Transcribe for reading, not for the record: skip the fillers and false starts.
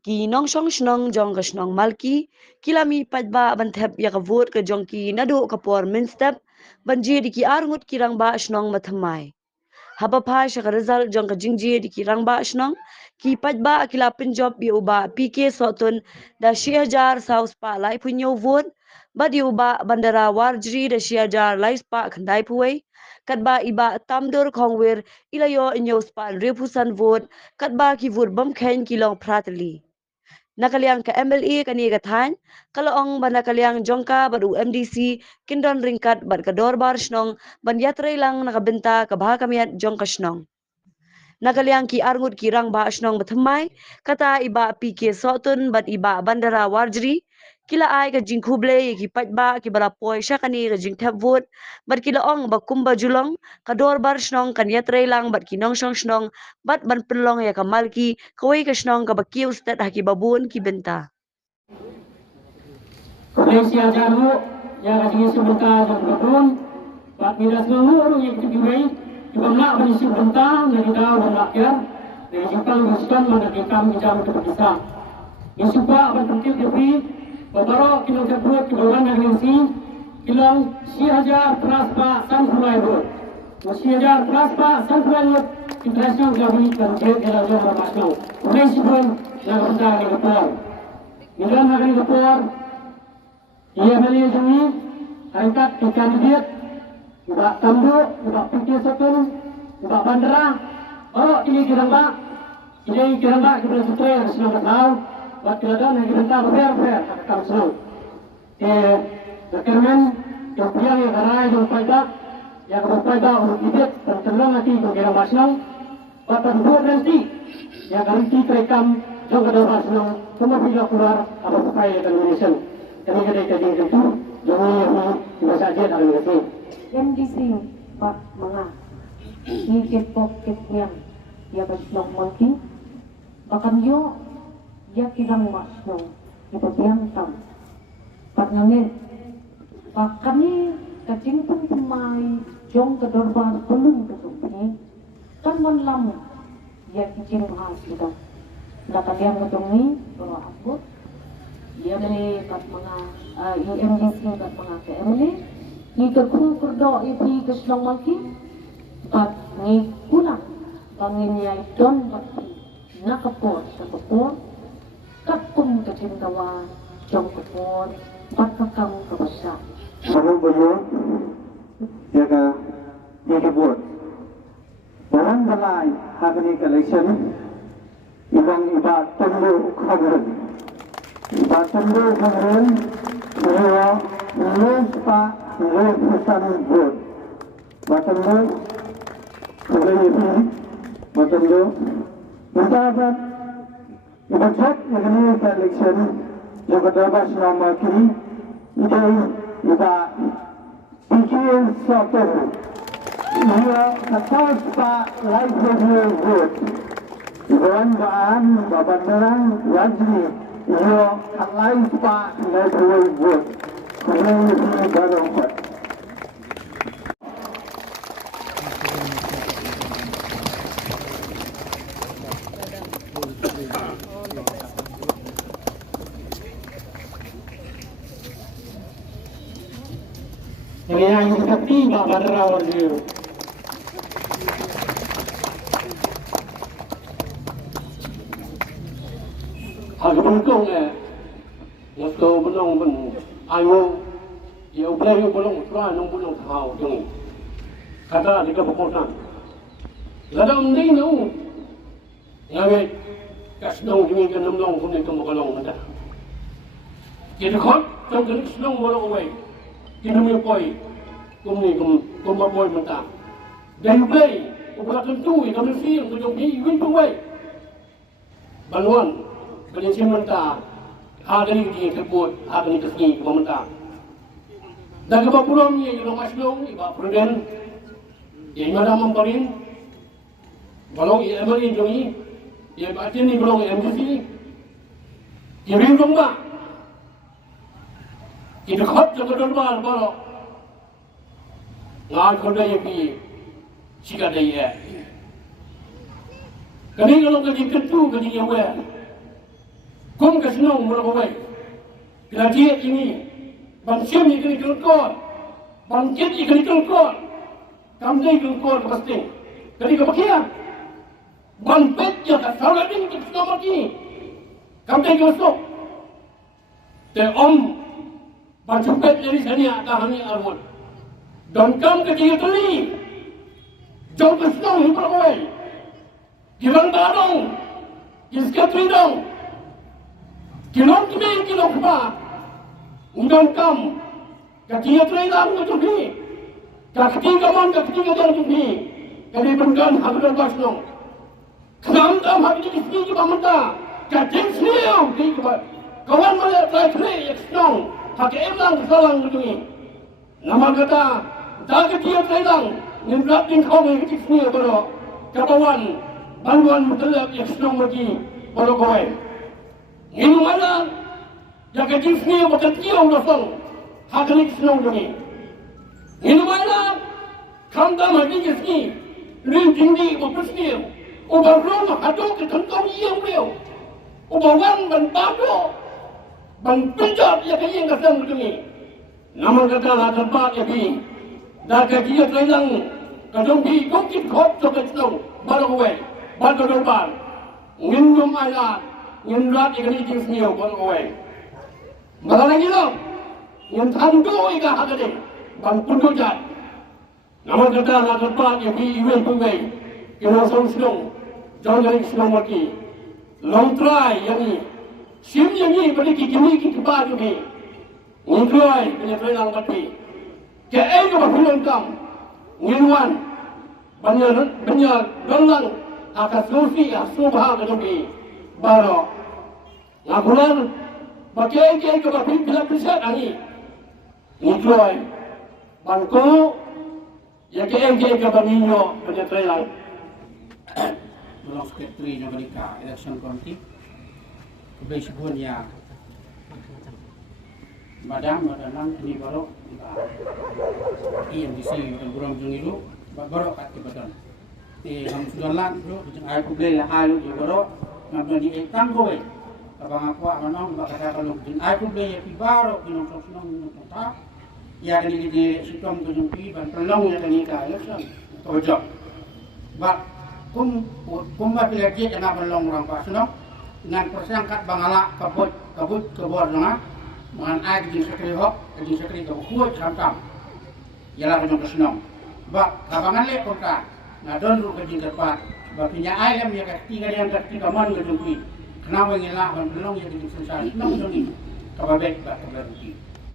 Ki nong shong shnong jong ka shnong malki kilami padba ban thep ya ka vote ka jong ki nado ka por min step banji di ki arngut ki rang ba shnong mathamai haba pha shaka result jong ka jingji di ki rang ba shnong ki padba akila pin job bi uba pk sotun da 6000 saus pa lai punyo vote badi uba bandara warjri da 6000 lai spa khandai puai katba iba tamdur khongwer ilayo inyo span repusan vote katba ki vote bam khain ki long pratli nakaliang ka MLA kani ka than kalaong ban nakaliang jongka badu MDC kindon ringkat bad ka dorbar snong ban yatray lang nakabenta ka baha kamiat jongka snong nakaliang ki arngut ki rang ba snong bathamai kata iba PK sotun bad iba bandara warjri kila ai ka jingkhuble ki patba ki bala poi shakani ka jingthap vot bad kila ong ba kumba julong ka dorbar snong kan yatray lang bad ki nong shong snong bad ban penlong ya kamal ki kawai ka snong ka bakiu stat haki babun ki benta Malaysia jamu ya kasih sebentar dan betul. Pak miras nunggu orang yang kejurai juga nak beri sebentar dari tahu dan rakyat dari jepang Houston mana kita jam keputusan. Isupa berpentil tepi beberapa kilo kebuat kebawan yang si kilo 6000 praspa sunflower road. 6000 praspa sunflower road international gawi dan jet era jauh masuk. Malaysia yang rendah di Nepal. Milan hari Nepal. Ia beli sini, angkat ikan diet, buat tanduk, buat pikir sekun, buat bandera. Oh, ini kiramba kita sutra senang tahu. Buat keadaan yang kita tahu fair, akan senang. Rekermen, yang karai yang faedah, yang berfaedah untuk diet dan tenang nanti untuk senang. Buat tanduk nanti, yang nanti terekam, yang kedua senang, semua bila keluar apa supaya Indonesia. Kami kedai itu jangan yang bahasa aja dalam negeri. MDC Pak Manga, ini pocket yang dia berselong mungkin, bahkan yo dia kirang masuk itu yang tam. Pak Nangin, bahkan ni kacing pun pemai jong kedorban belum kesupi, kan malam dia kicing khas kita. Lakan dia menguntungi bawa abut. Dia beli kat mga UMDC kat mga KML ni kerku kerdo ipi keslong maki kat ni kulang pangin niya don pati nakapot sa kapot kapung kacintawa jong kapot patkakang kabasa Ano ba yun? Yaga buat Barang balay hagan ni election ibang iba tanda kameran Batando kemarin bahwa lupa pesan vote. Batando kemarin ini batando mendapat ibadat yang ini election yang kedua selama kini itu iba bikin satu ia atas pak live review vote. Iban baan babanderang wajib ia lain pak live review vote. Kemudian ini baru empat. Yang seperti Pak Bandara Warjo. Aku bengkong waktu belum ayo, ya boleh belum tuan nong belum tahu dong. Kata jika berkosan, lada mending nong, ngawe kas nong ini kan nong pun itu makalong ada. Kita kot, jom kita nong malang away. Kita punya poi, kum poi mentah. Dan play, ubat tentu, kami feel, kami win paway. Baluan, kalian si mentah, ada ni dia kebut, ada ni kesini kau mentah. Dan kebab pulang ni, yang mas long, iba pruden, yang mana memperin, balong ia emalin jongi, ia batin ni balong MCC, ia ringgong ba. Kita kot jaga dormal balok. Ngan kau yang pi, siapa dia? Kini kalau kau kentu kau yang awal. Kung kasinong mula ko way. Graduate ini, bang siyam ikan ikan kor, bang kit ikan ikan kor, kamday ikan kor kapasting. Kali kapakia, bang pet ya kasalah din kita mati, kamday kapasok. Te bang cepet dari sana tahani armut. Don kam ketiga tuli, jom kasinong mula ko way. Girang barong, iskatri dong. Kilong kami kilong pa, undang kam, katiya trailang na tubi, katiga man katiga dang tubi, kali banggan hagdan basnong, kam hagdi isni ki pamata, kating sniyo ki ka, kawan mala try tray eksnong, hak emlang salang tubi, nama kata, da katiya trailang, nimrat din kau ngi kating sniyo baro, kawan, banguan mutalak eksnong magi, baro kowe. Ini mana? Jaga jisni yang macam tiang dosong, hakanik senang demi. Ini mana? Kamda mati jisni, rin tinggi berpesni, ubah rong hadok ke tentang yang beliau, ubah wan ban bado, ban penjat yang kaya yang kasang demi. Nama kata lah tempat yang bi, dah kaya terhilang, kadang bi kongkit kop coklat senang, baru kowe, baru dorban, minum air. Yang rat ikan itu senior pun kowe. Malah lagi lo, yang tandu ikan ada deh, bang pundu jat. Nama kata nak tempat yang di event punggai, kena song, jangan jadi senang lagi. Long try yang ni, sim yang ni beri kimi kebar juga. Long try punya try lang pati. Kaya juga film kam, nginwan, banyak dolang, akan solusi asubah kemudian. Baru, ngakulan, pakai ke berpilih bila pisah ani, ngikloy, bangko, ya ke berninyo pada trailer. Belum sekretari yang mereka election committee, kebetulan sebuah ya, badan ini baru, yang di sini berang jengilu, baru kat badan. Yang sudah lalu, jangan aku beli halu di baru. Ngapain di tanggoy, abang aku manong bakal kalau din aku beli pibaro kinong sosnong nota, ya kini di sitom ko yung piban, pelong ya kini ka, election, tojo. Bak kum ba pilagi na pelong orang pasno, ngan persangkat bangala kabut kebuat nga, mangan ay di sekretari hok, di sekretari ko kuat samtam. Ya lah kinong sosnong. Bak kabangan le kontra, na don ru ka jingkat bapinya ayam ya ketiga yang ketiga man gedung ini. Kenapa ngelak belum ya di susah. Nong dong ini. Kababek tak kababek.